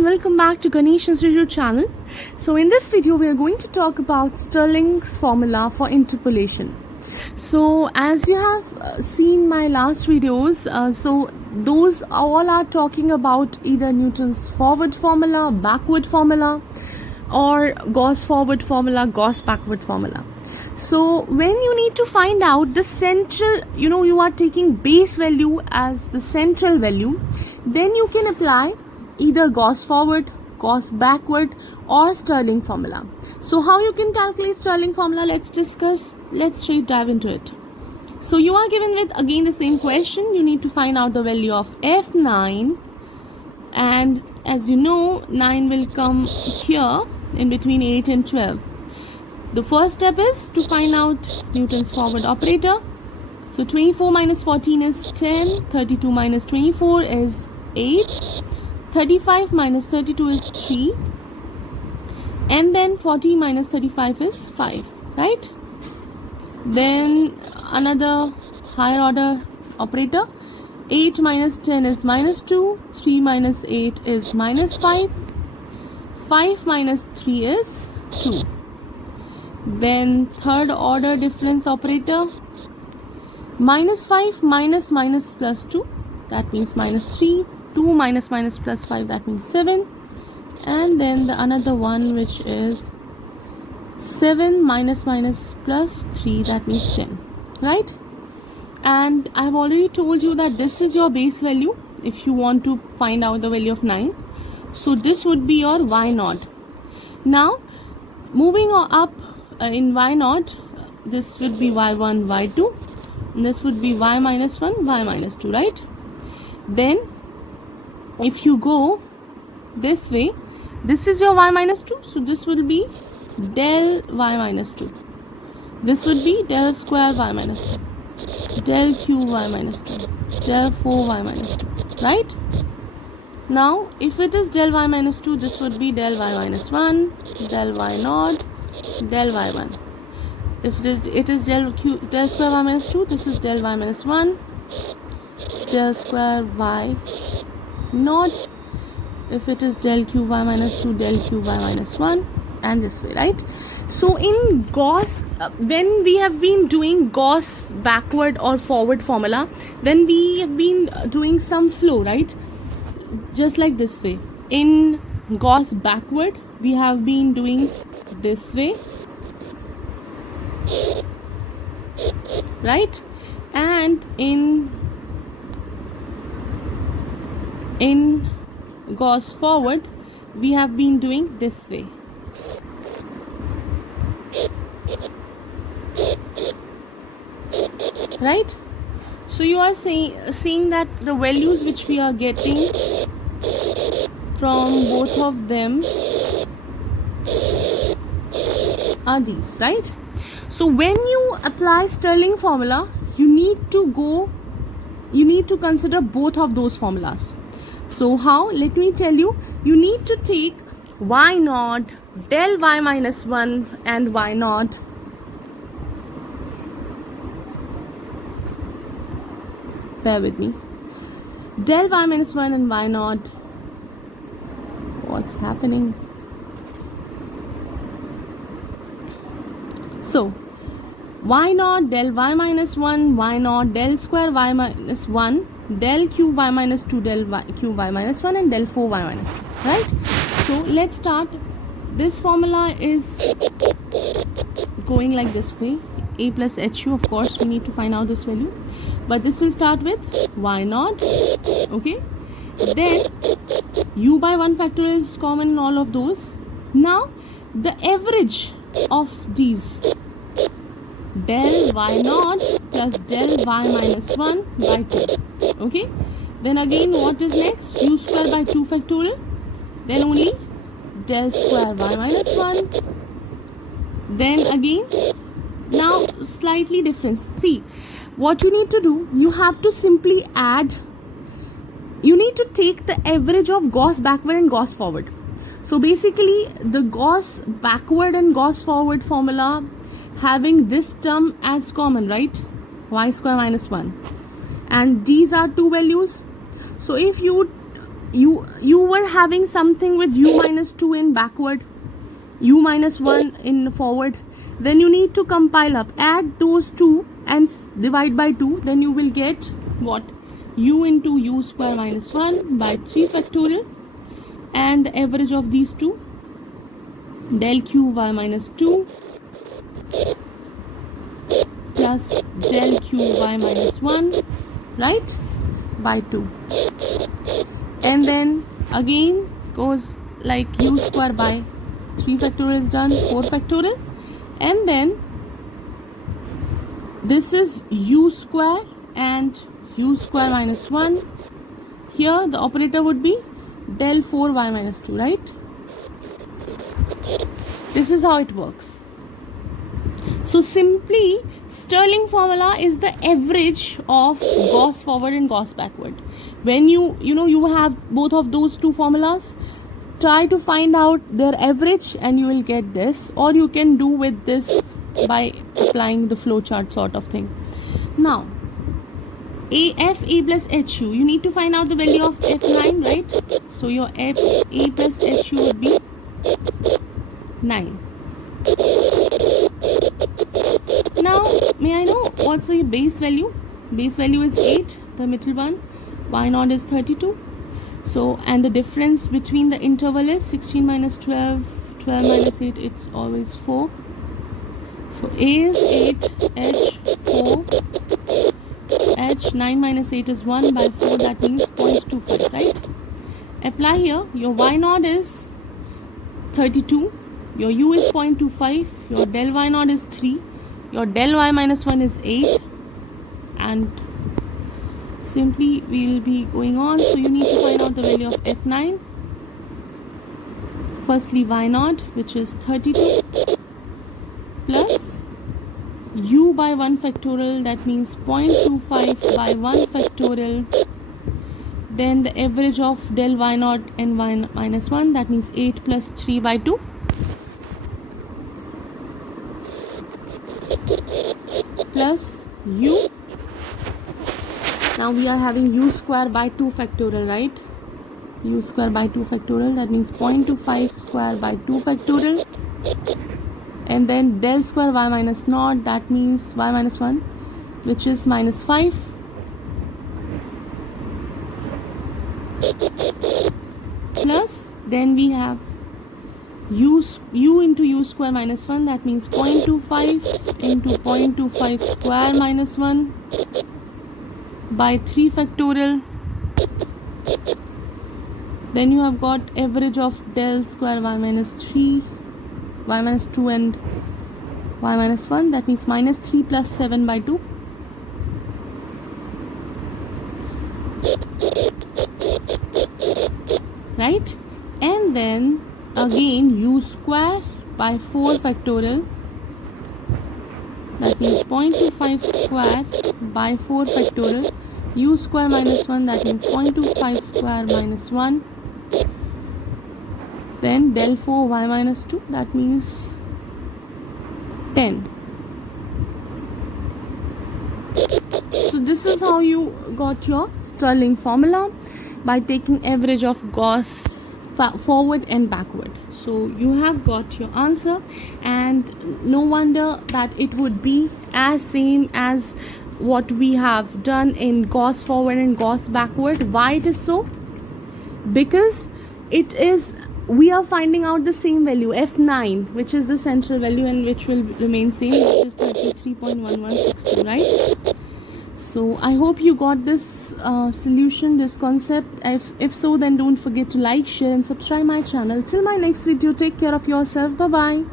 and welcome back to Ganeshan's Review channel. So in this video we are going to talk about Stirling's formula for interpolation. So as you have seen my last videos, so those all are talking about either Newton's forward formula, backward formula, or Gauss forward formula, Gauss backward formula. So when you need to find out the central, you are taking base value as the central value, then you can apply either Gauss forward, Gauss backward, or Stirling formula. So how you can calculate Stirling formula, let's discuss. Let's straight dive into it. So you are given with again the same question. You need to find out the value of F9, and as you know, 9 will come here in between 8 and 12. The first step is to find out Newton's forward operator. So 24 minus 14 is 10, 32 minus 24 is 8, 35 minus 32 is 3, and then 40 minus 35 is 5, right? Then another higher order operator, 8 minus 10 is minus 2, 3 minus 8 is minus 5, 5 minus 3 is 2. Then third order difference operator, minus 5 minus minus plus 2, that means minus 3, 2 minus minus plus 5, that means 7, and then the another one which is 7 minus minus plus 3, that means 10, right? And I have already told you that this is your base value if you want to find out the value of 9. So this would be your y0. Now moving up in y0, this would be y1, y2, and this would be y minus 1, y minus 2, right? Then if you go this way, this is your y minus 2, so this will be del y minus 2. This would be del square y minus 2, del cube y minus 2, del 4y minus 2, right? Now if it is del y minus 2, this would be del y minus 1, del y0, del y1. If it is del square y minus 2, this is del y minus 1, del square y naught. If it is del cube y minus 2, del cube y minus 1, and this way, right? So in Gauss, when we have been doing Gauss backward or forward formula, then we have been doing some flow, right? Just like this way. In Gauss backward, we have been doing this way, right? And in Gauss forward, we have been doing this way, right? So you are seeing that the values which we are getting from both of them are these, right? So when you apply Stirling formula, you need to consider both of those formulas. So how? Let me tell you. You need to take y0, del y minus 1 and y0, bear with me, del y minus 1 and y0. What's happening? So y0 del y minus 1, y0 del square y minus 1, del cube y minus 2, del cube y minus 1, and del 4y minus 2, right? So let's start. This formula is going like this way, a plus hu. Of course we need to find out this value, but this will start with y0, okay? Then u by 1 factorial is common in all of those. Now the average of these, del y0 plus del y minus 1 by 2, okay? Then again, what is next? U square by 2 factorial, then only del square y minus 1, then again, now slightly different. See, what you need to do, you have to simply add, you need to take the average of Gauss backward and Gauss forward. So basically the Gauss backward and Gauss forward formula having this term as common, right? Y square minus 1, and these are two values. So if you you were having something with u minus 2 in backward, u minus 1 in forward, then you need to compile up, add those two and divide by 2, then you will get what? U into u square minus 1 by 3 factorial, and the average of these two, del q y minus 2 plus del q y minus 1, right, by 2. And then again goes like u square by 3 factorial is done, 4 factorial, and then this is u square and u square minus 1. Here the operator would be del 4y minus 2, right? This is how it works. So simply, Stirling formula is the average of Gauss forward and Gauss backward. When you have both of those two formulas, try to find out their average and you will get this, or you can do with this by applying the flowchart sort of thing. Now, a plus HU, you need to find out the value of F9, right? So your a plus HU would be 9. Now, may I know what's the base value? Base value is 8, the middle one. Y0 is 32. So, and the difference between the interval is 16 minus 12, 12 minus 8, it's always 4. So, A is 8, H 4, H 9 minus 8 is 1 by 4, that means 0.25, right? Apply here, your Y0 is 32, your U is 0.25, your del Y0 is 3, your del Y minus 1 is 8, and simply we will be going on. So you need to find out the value of F9. Firstly Y0, which is 32, plus U by 1 factorial, that means 0.25 by 1 factorial, then the average of del Y0 and Y minus 1, that means 8 plus 3 by 2, plus U. Now we are having u square by 2 factorial, right? U square by 2 factorial, that means 0.25 square by 2 factorial, and then del square y minus 0, that means y minus 1, which is minus 5, plus then we have u into u square minus 1, that means 0.25 into 0.25 square minus 1 by 3 factorial. Then you have got average of del square y minus 3, y minus 2 and y minus 1, that means minus 3 plus 7 by 2. Right? And then again u square by 4 factorial, that means 0.25 square by 4 factorial, u square minus 1, that means 0.25 square minus 1, then del 4 y minus 2, that means 10. So this is how you got your Stirling formula, by taking average of Gauss forward and backward. So you have got your answer, and no wonder that it would be as same as what we have done in Gauss forward and Gauss backward. Why it is so? Because it is, we are finding out the same value F9, which is the central value and which will remain same, which is 33.1162, right? So I hope you got this solution, this concept. If so, then don't forget to like, share and subscribe my channel. Till my next video, take care of yourself. Bye bye.